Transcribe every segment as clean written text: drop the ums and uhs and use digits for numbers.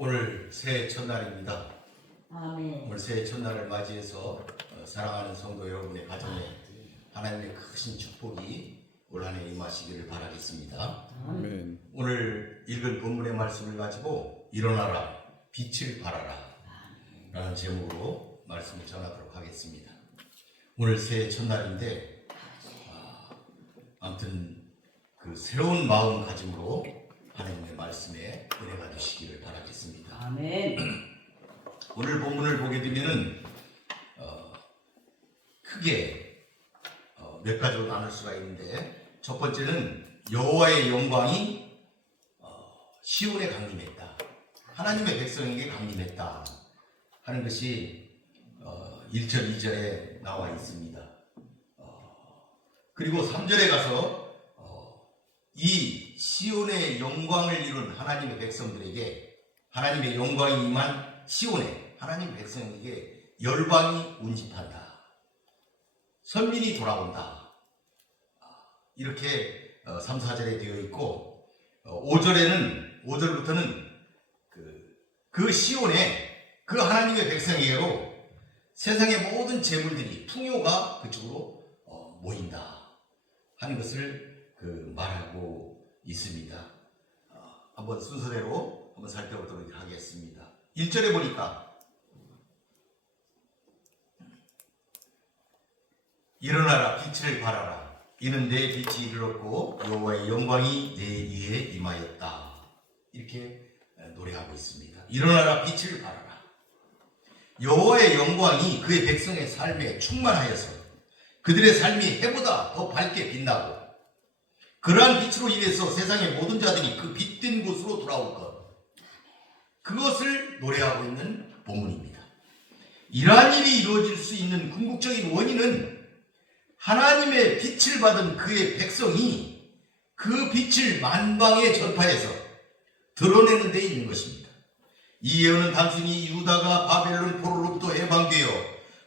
오늘 새해 첫날입니다. 아멘. 오늘 새해 첫날을 맞이해서 사랑하는 성도 여러분의 가정에 하나님의 크신 축복이 올 한 해 임하시기를 바라겠습니다. 아멘. 오늘 읽은 본문의 말씀을 가지고 일어나라 빛을 발하라 라는 제목으로 말씀을 전하도록 하겠습니다. 오늘 새해 첫날인데 아무튼 그 새로운 마음가짐으로 하나님의 말씀에 은혜가 되시기를 바라겠습니다. 아멘. 오늘 본문을 보게 되면은 크게 몇 가지로 나눌 수가 있는데, 첫 번째는 여호와의 영광이 시온에 강림했다, 하나님의 백성에게 강림했다 하는 것이 1절 2절에 나와 있습니다. 그리고 3절에 가서 이 시온의 영광을 이룬 하나님의 백성들에게, 하나님의 영광이 임한 시온에 하나님 백성에게 열방이 운집한다, 선민이 돌아온다, 이렇게 3, 4절에 되어 있고, 5절부터는 그 시온에 그 하나님의 백성에게로 세상의 모든 재물들이, 풍요가 그쪽으로 모인다 하는 것을 말하고 있습니다. 한번 순서대로 한번 살펴보도록 하겠습니다. 1절에 보니까 일어나라 빛을 발하라, 이는 내 빛이 이르렀고 여호와의 영광이 내 위에 임하였다, 이렇게 노래하고 있습니다. 일어나라 빛을 발하라. 여호와의 영광이 그의 백성의 삶에 충만하여서 그들의 삶이 해보다 더 밝게 빛나고, 그러한 빛으로 인해서 세상의 모든 자들이 그 빛된 곳으로 돌아올 것, 그것을 노래하고 있는 본문입니다. 이러한 일이 이루어질 수 있는 궁극적인 원인은 하나님의 빛을 받은 그의 백성이 그 빛을 만방에 전파해서 드러내는 데 있는 것입니다. 이 예언은 단순히 유다가 바벨론 포로로부터 해방되어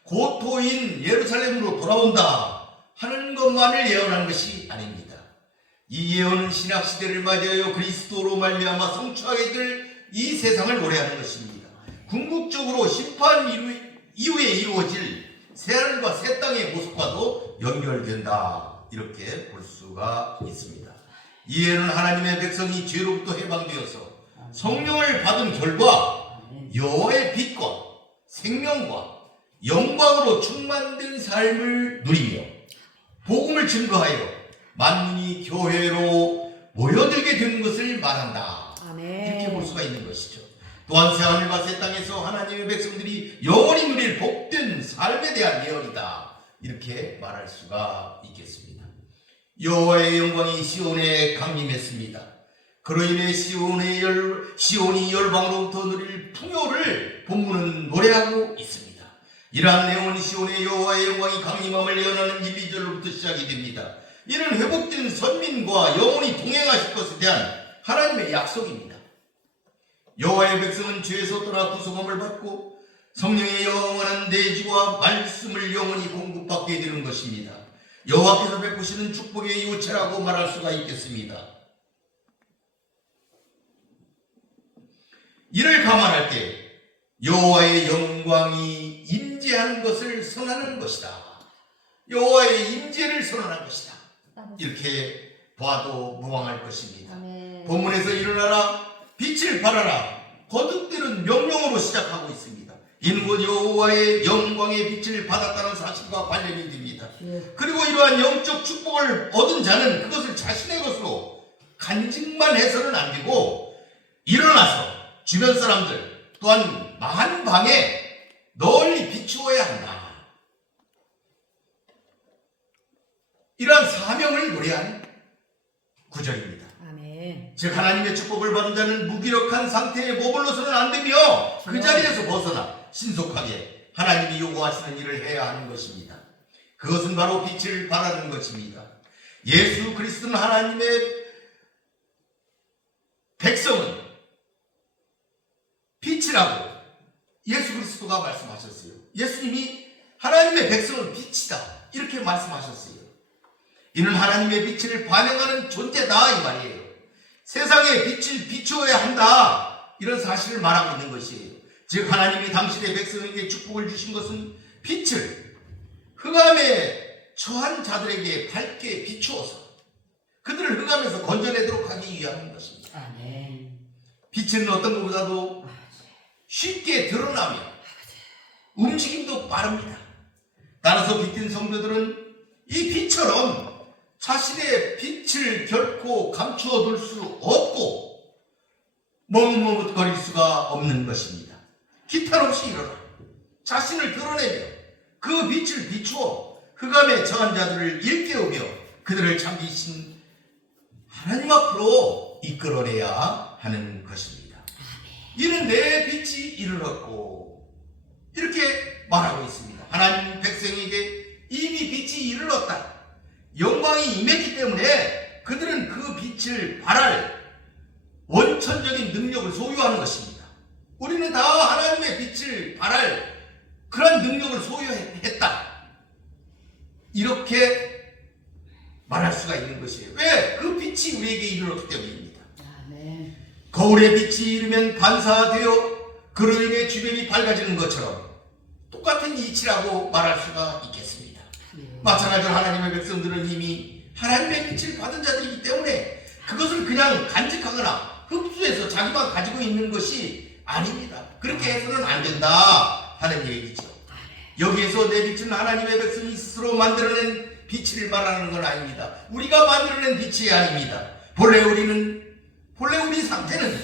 고토인 예루살렘으로 돌아온다 하는 것만을 예언한 것이 아닙니다. 이 예언은 신약시대를 맞이하여 그리스도로 말미암아 성취하게 될 이 세상을 노래하는 것입니다. 궁극적으로 심판 이후에 이루어질 새하늘과 새 땅의 모습과도 연결된다, 이렇게 볼 수가 있습니다. 이 예언은 하나님의 백성이 죄로부터 해방되어서 성령을 받은 결과 여호와의 빛과 생명과 영광으로 충만된 삶을 누리며 복음을 증거하여 만민이 교회로 모여들게 되는 것을 말한다, 이렇게 볼 수가 있는 것이죠. 또한 새하늘과 새 땅에서 하나님의 백성들이 영원히 누릴 복된 삶에 대한 예언이다, 이렇게 말할 수가 있겠습니다. 여호와의 영광이 시온에 강림했습니다. 그로 인해 시온이 열방으로부터 누릴 풍요를 본문은 노래하고 있습니다. 이러한 내용은 시온의 여호와의 영광이 강림함을 예언하는 1, 2절로부터 시작이 됩니다. 이는 회복된 선민과 영원히 동행하실 것에 대한 하나님의 약속입니다. 여호와의 백성은 죄에서 떠나 구속함을 받고 성령의 영원한 내주와 말씀을 영원히 공급받게 되는 것입니다. 여호와께서 베푸시는 축복의 요체라고 말할 수가 있겠습니다. 이를 감안할 때 여호와의 영광이 임재하는 것을 선언하는 것이다, 여호와의 임재를 선언한 것이다, 이렇게 봐도 무방할 것입니다. 본문에서 일어나라 빛을 발하라, 거듭되는 명령으로 시작하고 있습니다. 이는 곧 여호와의 영광의 빛을 받았다는 사실과 관련이 됩니다. 그리고 이러한 영적 축복을 얻은 자는 그것을 자신의 것으로 간직만 해서는 안 되고 일어나서 주변 사람들 또한 만방에 널리 비추어야 한다, 이러한 사명을 노래한 구절입니다. 즉 하나님의 축복을 받은 자는 무기력한 상태에 머물러서는 안 되며 그 자리에서 벗어나 신속하게 하나님이 요구하시는 일을 해야 하는 것입니다. 그것은 바로 빛을 발하는 것입니다. 예수 그리스도는 하나님의 백성은 빛이라고 예수 그리스도가 말씀하셨어요. 예수님이 하나님의 백성은 빛이다, 이렇게 말씀하셨어요. 이는 하나님의 빛을 반영하는 존재다, 이 말이에요. 세상에 빛을 비추어야 한다, 이런 사실을 말하고 있는 것이에요. 즉 하나님이 당신의 백성에게 축복을 주신 것은 빛을 흑암에 처한 자들에게 밝게 비추어서 그들을 흑암에서 건져내도록 하기 위함인 것입니다. 아멘. 빛은 어떤 것보다도 쉽게 드러나며 움직임도 빠릅니다. 따라서 빛된 성도들은 이 빛처럼 자신의 빛을 결코 감추어 둘 수 없고 머뭇머뭇거릴 수가 없는 것입니다. 기탄 없이 일어나 자신을 드러내며 그 빛을 비추어 흑암에 처한 자들을 일깨우며 그들을 참기신 하나님 앞으로 이끌어내야 하는 것입니다. 이는 내 빛이 이르렀고 이렇게 말하고 있습니다. 하나님 백성에게 이미 빛이 이르렀다. 영광이 임했기 때문에 그들은 그 빛을 발할 원천적인 능력을 소유하는 것입니다. 우리는 다 하나님의 빛을 발할 그런 능력을 소유했다. 이렇게 말할 수가 있는 것이에요. 왜? 그 빛이 우리에게 이르렀기 때문입니다. 아멘. 거울의 빛이 이르면 반사되어 그로 인해 주변이 밝아지는 것처럼 똑같은 이치라고 말할 수가 있겠습니다. 마찬가지로 하나님의 백성들은 이미 하나님의 빛을 받은 자들이기 때문에 그것을 그냥 간직하거나 흡수해서 자기만 가지고 있는 것이 아닙니다. 그렇게 해서는 안 된다 하는 얘기죠. 여기에서 내 빛은 하나님의 백성이 스스로 만들어낸 빛을 말하는 건 아닙니다. 우리가 만들어낸 빛이 아닙니다. 본래 우리 상태는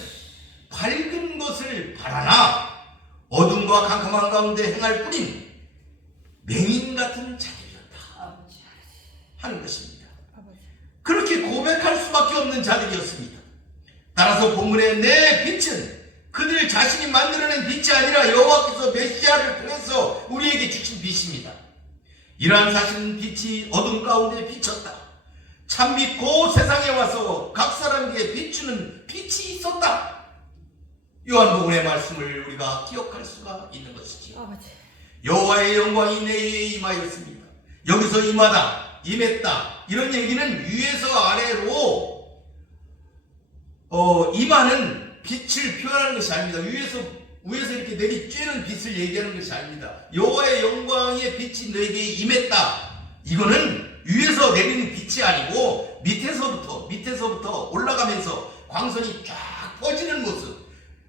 밝은 것을 바라나 어둠과 캄캄한 가운데 행할 뿐인 맹인 같은 자들이었다 하는 것입니다. 그렇게 고백할 수밖에 없는 자들이었습니다. 따라서 본문에 내 빛은 그들 자신이 만들어낸 빛이 아니라 여호와께서 메시아를 통해서 우리에게 주신 빛입니다. 이러한 사실은 빛이 어둠 가운데 비쳤다. 참빛 곧 세상에 와서 각 사람에게 비추는 빛이 있었다. 요한복음의 말씀을 우리가 기억할 수가 있는 것이지요. 여호와의 영광이 내 위에 임하였습니다. 여기서 임했다 이런 얘기는 위에서 아래로 임하는 빛을 표현하는 것이 아닙니다. 위에서 이렇게 내리쬐는 빛을 얘기하는 것이 아닙니다. 여호와의 영광의 빛이 너에게 임했다. 이거는 위에서 내리는 빛이 아니고 밑에서부터 올라가면서 광선이 쫙 퍼지는 모습.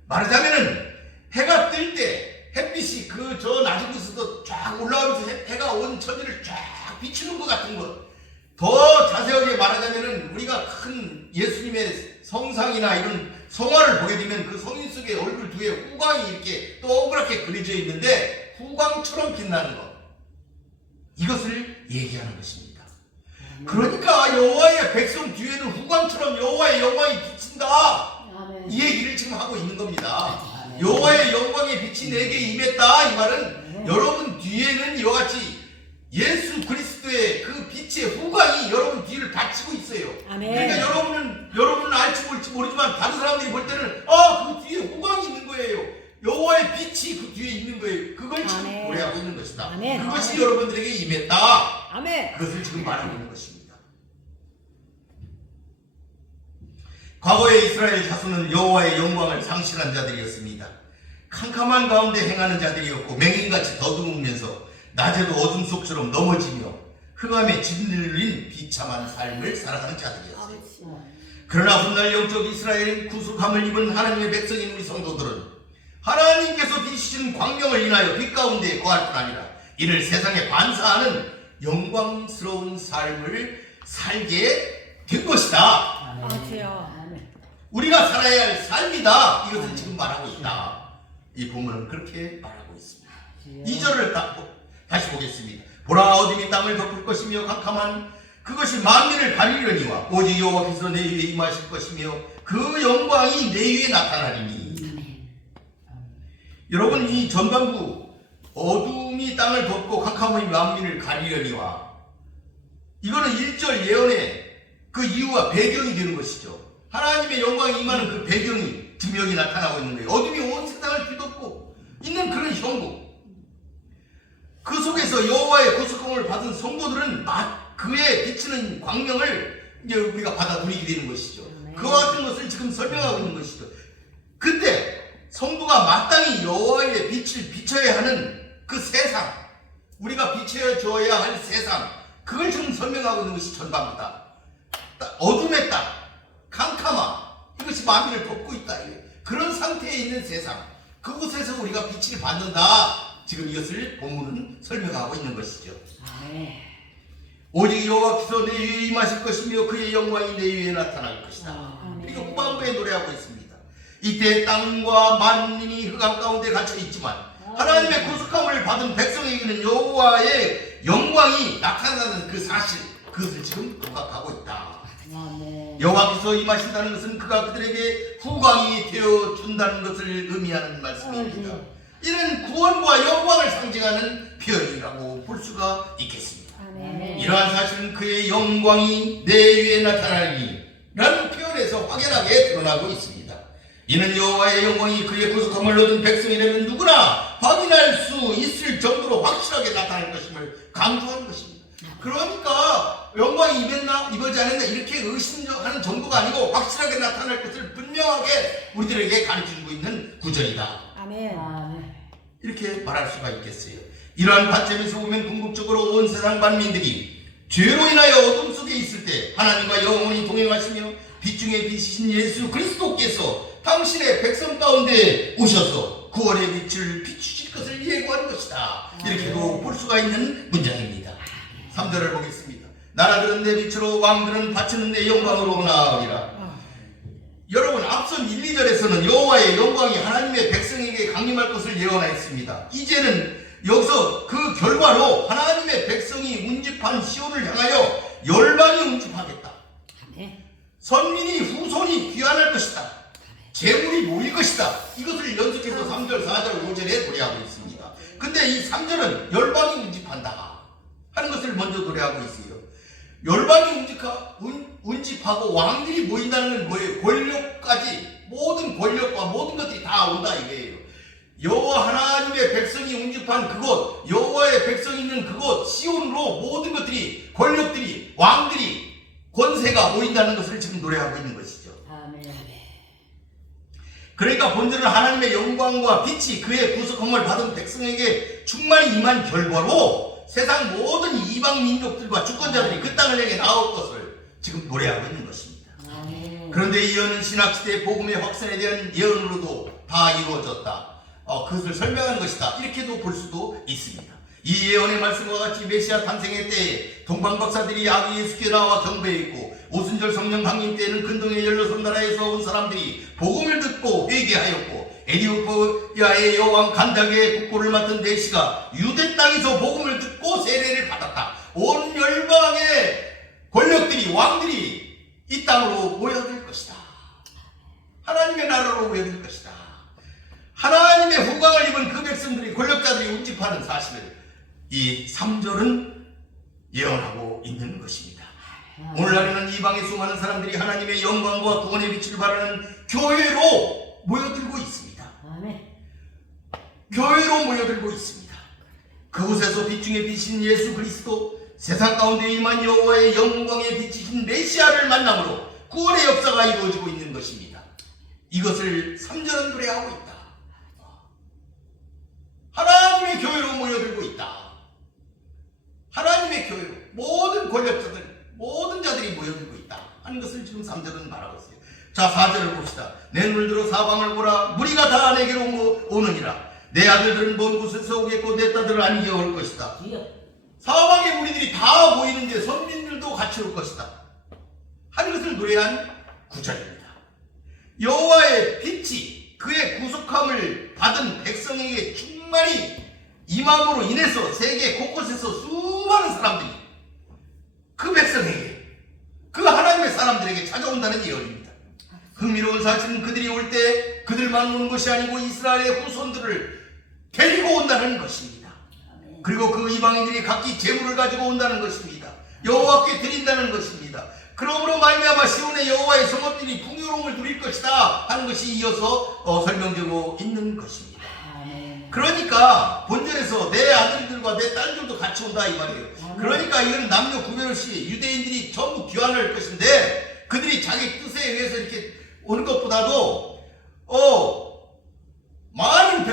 말하자면은 해가 뜰 때 햇빛이 그 저 낮은 곳에서 쫙 올라오면서 해가 온 천지를 쫙 비추는 것 같은 것. 더 자세하게 말하자면은 우리가 큰 예수님의 성상이나 이런 성화를 보게 되면 그 성인 속에 얼굴 뒤에 후광이 이렇게 동그랗게 그려져 있는데 후광처럼 빛나는 것. 이것을 얘기하는 것입니다. 그러니까 여호와의 백성 뒤에는 후광처럼 여호와의 영광이 비친다. 이 얘기를 지금 하고 있는 겁니다. 여호와의 영광의 빛이 내게 임했다. 이 말은 여러분 뒤에는 이와 같이 예수 그리스도의 그 빛의 후광이 여러분 뒤를 받치고 있어요. 그러니까 여러분은 알지 모르지만 다른 사람들이 볼 때는 그 뒤에 후광이 있는 거예요. 여호와의 빛이 그 뒤에 있는 거예요. 그걸 지금 고려하고 있는 것이다. 그것이 여러분들에게 임했다. 그것을 지금 말하고 있는 것입니다. 과거의 이스라엘 자손은 여호와의 영광을 상실한 자들이었습니다. 캄캄한 가운데 행하는 자들이었고 맹인같이 더듬으면서 낮에도 어둠 속처럼 넘어지며 흑암에 짓눌린 비참한 삶을 살아가는 자들이었어요. 그러나 훗날 영적 이스라엘의 구속함을 입은 하나님의 백성인 우리 성도들은 하나님께서 비추신 광명을 인하여 빛 가운데 거할 뿐 아니라 이를 세상에 반사하는 영광스러운 삶을 살게 된 것이다. 우리가 살아야 할 삶이다. 이것을 지금 말하고 있다. 이 본문은 그렇게 말하고 있습니다. 2절을 다시 보겠습니다. 보라 어둠이 땅을 덮을 것이며 캄캄한 그것이 만민을 가리려니와 오직 여호와께서 내 위에 임하실 것이며 그 영광이 내 위에 나타나리니. 여러분 이 전반부 어둠이 땅을 덮고 캄캄함이 만민을 가리려니와 이거는 1절 예언의 그 이유와 배경이 되는 것이죠. 하나님의 영광이 임하는 그 배경이 증명이 나타나고 있는 거예요. 어둠이 온 세상을 뒤덮고 있는 그런 형국. 그 속에서 여호와의 구속함을 받은 성도들은 그의 비치는 광명을 이제 우리가 받아 누리게 되는 것이죠. 그와 같은 것을 지금 설명하고 있는 것이죠. 근데 성도가 마땅히 여호와의 빛을 비춰야 하는 그 세상, 우리가 비춰줘야 할 세상, 그걸 지금 설명하고 있는 것이 전반부다. 어둠의 땅, 캄캄함, 이것이 만민을 덮고 있다. 그런 상태에 있는 세상, 그곳에서 우리가 빛을 받는다. 지금 이것을 본문은 설명하고 있는 것이죠. 오직 여호와께서 내 위에 임하실 것이며 그의 영광이 내 위에 나타날 것이다. 이렇게 후반부에 노래하고 있습니다. 이때 땅과 만민이 흑암 가운데 갇혀 있지만 하나님의 구속함을 받은 백성에게는 여호와의 영광이 나타나는 그 사실, 그것을 지금 부각하고 있다. 여호와께서 임하신다는 것은 그가 그들에게 후광이 되어준다는 것을 의미하는 말씀입니다. 이는 구원과 영광을 상징하는 표현이라고 볼 수가 있겠습니다. 이러한 사실은 그의 영광이 내 위에 나타나리니 라는 표현에서 확연하게 드러나고 있습니다. 이는 여호와의 영광이 그의 구속함을 얻은 백성이라면 누구나 확인할 수 있을 정도로 확실하게 나타날 것임을 강조하는 것입니다. 그러니까 영광이 임했나 임하지 않았나 이렇게 의심하는 정도가 아니고 확실하게 나타날 것을 분명하게 우리들에게 가르쳐주고 있는 구절이다. 이렇게 말할 수가 있겠어요. 이러한 관점에서 보면 궁극적으로 온 세상 만민들이 죄로 인하여 어둠 속에 있을 때 하나님과 영원히 동행하시며 빛 중에 빛이신 예수 그리스도께서 당신의 백성 가운데 오셔서 구원의 빛을 비추실 것을 예고하는 것이다. 이렇게도 볼 수가 있는 문장입니다. 3절을 보겠습니다. 나라들은 내 빛으로, 왕들은 바치는 내 영광으로 나으리라. 여러분, 앞선 1, 2절에서는 여호와의 영광이 하나님의 백성에게 강림할 것을 예언했습니다. 이제는 여기서 그 결과로 하나님의 백성이 운집한 시온을 향하여 열방이 운집하겠다. 선민이 후손이 귀환할 것이다. 재물이 모일 것이다. 이것을 연속해서 3절, 4절, 5절에 노래하고 있습니다. 근데 이 3절은 열방이 운집한다 하는 것을 먼저 노래하고 있어요. 열방이 운집하고 왕들이 모인다는 건 뭐예요? 권력까지, 모든 권력과 모든 것들이 다 온다 이거예요. 여호와 하나님의 백성이 운집한 그곳, 여호와의 백성이 있는 그곳 시온으로 모든 것들이, 권력들이, 왕들이, 권세가 모인다는 것을 지금 노래하고 있는 것이죠. 그러니까 본질은 하나님의 영광과 빛이 그의 구속함을 받은 백성에게 충만히 임한 결과로 세상 모든 이방 민족들과 주권자들이 그 땅을 향해 나올 것을 지금 노래하고 있는 것입니다. 그런데 이 예언은 신학시대의 복음의 확산에 대한 예언으로도 다 이루어졌다. 그것을 설명하는 것이다. 이렇게도 볼 수도 있습니다. 이 예언의 말씀과 같이 메시아 탄생의 때에 동방박사들이 아기 예수께 나와 경배했고 오순절 성령 강림 때에는 근동의 16 나라에서 온 사람들이 복음을 듣고 회개하였고 에디오피아의 여왕 간다게의 국고를 맡은 내시가 유대 땅에서 복음을 듣고 세례를 받았다. 온 열방의 권력들이, 왕들이 이 땅으로 모여들 것이다. 하나님의 나라로 모여들 것이다. 하나님의 후광을 입은 그 백성들이, 권력자들이 운집하는 사실을 이 3절은 예언하고 있는 것입니다. 오늘날에는 이방의 수많은 사람들이 하나님의 영광과 구원의 빛을 바라는 교회로 모여들고 있습니다. 교회로 모여들고 있습니다. 그곳에서 빛 중에 빛인 예수 그리스도, 세상 가운데 임한 여호와의 영광의 빛이신 메시아를 만남으로 구원의 역사가 이루어지고 있는 것입니다. 이것을 3절은 노래하고 있다. 하나님의 교회로 모여들고 있다. 하나님의 교회로 모든 권력자들, 모든 자들이 모여들고 있다 하는 것을 지금 3절은 말하고 있어요. 자, 4절을 봅시다. 내 눈을 들어 사방을 보라. 무리가 다 내게로 오느니라. 내 아들들은 먼 곳에서 오겠고 내 딸들은 안기어 올 것이다. 사방의 무리들이 다 모이는데 선민들도 같이 올 것이다 하는 것을 노래한 구절입니다. 여호와의 빛이 그의 구속함을 받은 백성에게 충만히 임함으로 인해서 세계 곳곳에서 수많은 사람들이 그 백성에게, 그 하나님의 사람들에게 찾아온다는 예언입니다. 흥미로운 사실은 그들이 올 때 그들만 오는 것이 아니고 이스라엘의 후손들을 데리고 온다는 것입니다. 그리고 그 이방인들이 각기 재물을 가지고 온다는 것입니다. 여호와께 드린다는 것입니다. 그러므로 말미암아 시온의 여호와의 성읍들이 풍요로움을 누릴 것이다 하는 것이 이어서 설명되고 있는 것입니다. 그러니까 본절에서 내 아들들과 내 딸들도 같이 온다 이 말이에요. 그러니까 이건 남녀 구별 없이 유대인들이 전부 귀환할 것인데 그들이 자기 뜻에 의해서 이렇게 오는 것보다도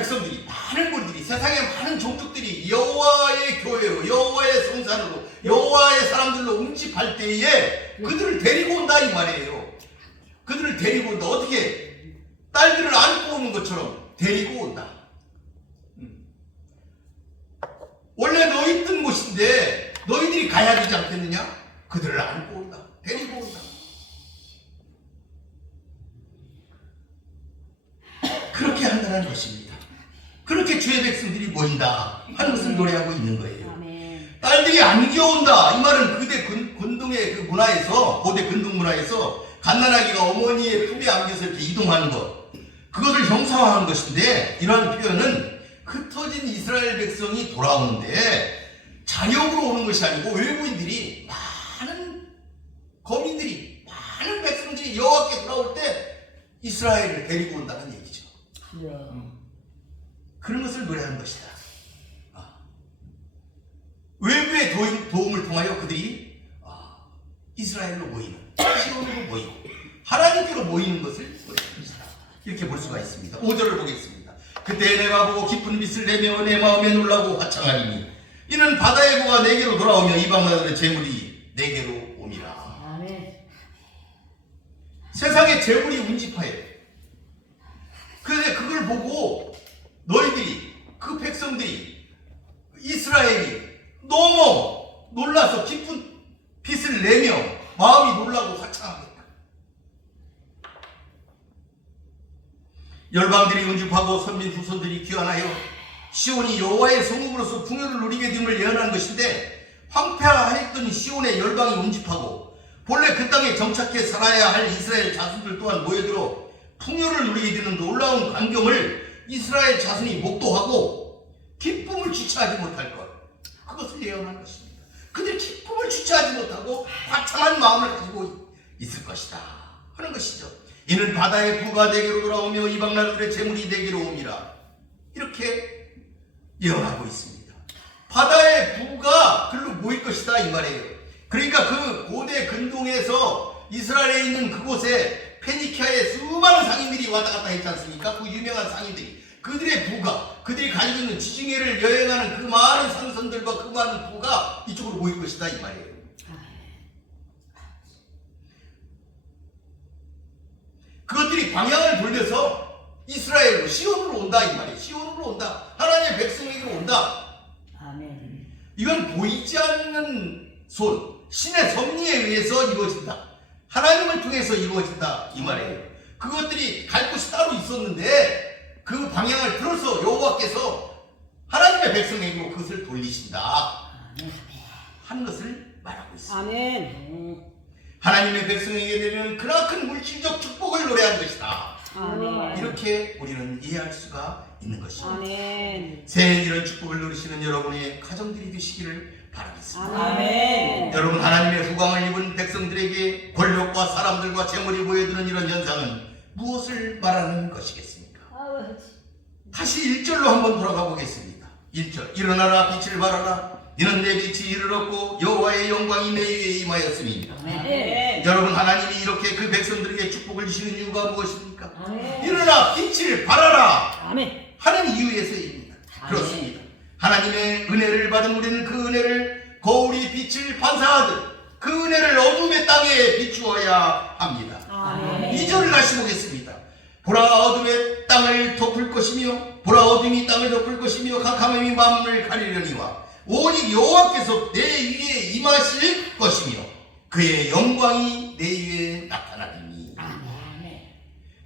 백성들이, 많은 무리들이, 세상의 많은 종족들이 여호와의 교회로, 여호와의 성산으로, 여호와의 사람들로 응집할 때에 그들을 데리고 온다 이 말이에요. 그들을 데리고 온다. 어떻게? 딸들을 안고 오는 것처럼 데리고 온다. 원래 너희 있던 곳인데 너희들이 가야 되지 않겠느냐? 그들을 안고 온다. 데리고 온다. 그렇게 한다는 것입니다. 그렇게 주의 백성들이 모인다 하는 것을 노래하고 있는 거예요. 아멘. 딸들이 안겨온다. 이 말은 그대 근동의 그 문화에서, 고대 근동 문화에서 갓난아기가 어머니의 품에 안겨서 이렇게 이동하는 것, 그것을 형상화한 것인데, 이러한 표현은 흩어진 이스라엘 백성이 돌아오는데 자력으로 오는 것이 아니고 외부인들이, 많은 거민들이, 많은 백성들이 여호와께 돌아올 때 이스라엘을 데리고 온다는 얘기죠. 그런 것을 노래하는 것이다. 외부의 도움을 통하여 그들이 이스라엘로 모이는, 시온으로 모이고 하나님께로 모이는 것을 노래하는 것이다. 이렇게 볼 수가 있습니다. 5절을 보겠습니다. 그때 내가 보고 깊은 빛을 내며 내 마음에 놀라고 화창하리니 이는 바다의 부가 내게로 돌아오며 이방 나라의 재물이 내게로 옴이라. 아멘. 세상의 재물이 운집하여, 그런데 그걸 보고 너희들이, 그 백성들이, 이스라엘이 너무 놀라서 깊은 빛을 내며 마음이 놀라고 화창하겠다. 열방들이 운집하고 선민 후손들이 귀환하여 시온이 여호와의 성읍으로서 풍요를 누리게 됨을 예언한 것인데, 황폐하였던 시온의 열방이 운집하고 본래 그 땅에 정착해 살아야 할 이스라엘 자손들 또한 모여들어 풍요를 누리게 되는 놀라운 광경을 이스라엘 자손이 목도하고 기쁨을 주체하지 못할 것, 그것을 예언한 것입니다. 그들이 기쁨을 주체하지 못하고 화창한 마음을 가지고 있을 것이다 하는 것이죠. 이는 바다의 부가 내게로 돌아오며 이방 나라들의 재물이 내게로 옴이라. 이렇게 예언하고 있습니다. 바다의 부가 글로 모일 것이다 이 말이에요. 그러니까 그 고대 근동에서 이스라엘에 있는 그곳에 페니키아의 수많은 상인들이 왔다 갔다 했지 않습니까? 그 유명한 상인들이, 그들의 부가, 그들이 가지고 있는 지중해를 여행하는 그 많은 상선들과 그 많은 부가 이쪽으로 모일 것이다 이 말이에요. 그것들이 방향을 돌려서 이스라엘로, 시온으로 온다 이 말이에요. 시온으로 온다. 하나님의 백성에게로 온다. 아멘. 이건 보이지 않는 손, 신의 섭리에 의해서 이루어진다. 하나님을 통해서 이루어진다 이 말이에요. 그것들이 갈 곳이 따로 있었는데 그 방향을 들어서 여호와께서 하나님의 백성에게로 그것을 돌리신다 하는 것을 말하고 있습니다. 아멘. 하나님의 백성에게 되는 크나큰 물질적 축복을 노래한 것이다. 아멘. 이렇게 우리는 이해할 수가 있는 것입니다. 아멘. 새해 이런 축복을 누리시는 여러분의 가정들이 되시기를 바라겠습니다. 아멘. 여러분, 하나님의 후광을 입은 백성들에게 권력과 사람들과 재물이 모여드는 이런 현상은 무엇을 말하는 것이겠습니까? 다시 1절로 한번 돌아가 보겠습니다. 1절. 일어나라 빛을 발하라 이는 내 빛이 이르렀고 여호와의 영광이 내 위에 임하였음이니라. 아멘. 여러분, 하나님이 이렇게 그 백성들에게 축복을 주시는 이유가 무엇입니까? 아멘. 일어나 빛을 발하라 아멘. 하는 이유에서입니다. 그렇습니다. 하나님의 은혜를 받은 우리는 그 은혜를 거울이 빛을 반사하듯 그 은혜를 어둠의 땅에 비추어야 합니다. 아멘. 2절을 다시 보겠습니다. 보라 어둠의 땅을 덮을 것이며 보라 어둠이 땅을 덮을 것이며 캄캄함이 만물을 가리려니와 오직 여호와께서 내 위에 임하실 것이며 그의 영광이 내 위에 나타나리니.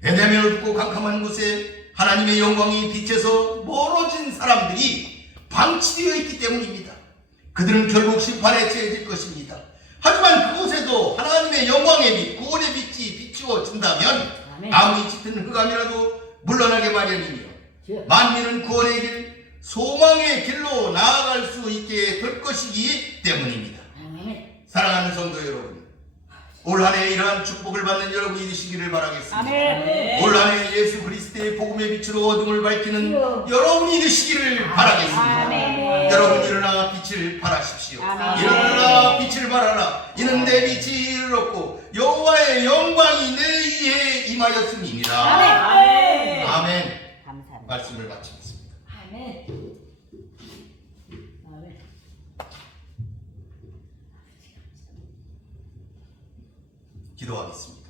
왜냐하면 어둡고 캄캄한 곳에 하나님의 영광이 빛에서 멀어진 사람들이 방치되어 있기 때문입니다. 그들은 결국 심판에 처해질 것입니다. 하지만 그곳에도 하나님의 영광의 빛, 구원의 빛이 비추어진다면 아무리 짙은 흑암이라도 물러나게 마련이며 만민은 구원의 길, 소망의 길로 나아갈 수 있게 될 것이기 때문입니다. 사랑하는 성도 여러분, 올 한 해 이러한 축복을 받는 여러분이 되시기를 바라겠습니다. 아멘. 올 한 해 예수 그리스도의 복음의 빛으로 어둠을 밝히는 여러분이 되시기를 바라겠습니다. 아멘. 여러분, 일어나 빛을 발하십시오. 아멘. 일어나 빛을 발하라. 이는 내 빛이 이르렀고 여호와의 영광이 내 위에 임하였음이니라. 아멘. 아멘. 감사합니다. 말씀을 마치겠습니다. 아멘. 아멘. 기도하겠습니다.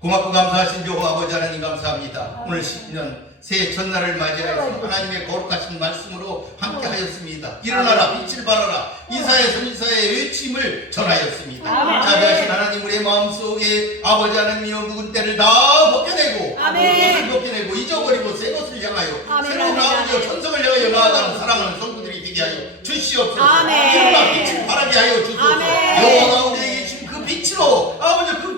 고맙고 감사하신 여호와 아버지 하나님 감사합니다. 오늘 신년 새해 첫날을 맞이하여서 하나님의 거룩하신 말씀으로 함께 하였습니다. 일어나라 빛을 발하라 이사야서 미사의 외침을 전하였습니다. 아멘. 자비하신 하나님 우리의 마음속에 아버지 하나님이여 묵은 때를 다 벗겨내고 아멘. 것을 벗겨내고 잊어버리고 새 것을 향하여 아멘. 새로운 아멘. 아버지여 천성을 향하여 나아가는 사랑하는 성도들이 되게 하여 주시옵소서. 아멘. 일어나 빛을 발하게 하여 주소서. 아멘. 여호와가 우리에게 준 그 빛으로 아버지 그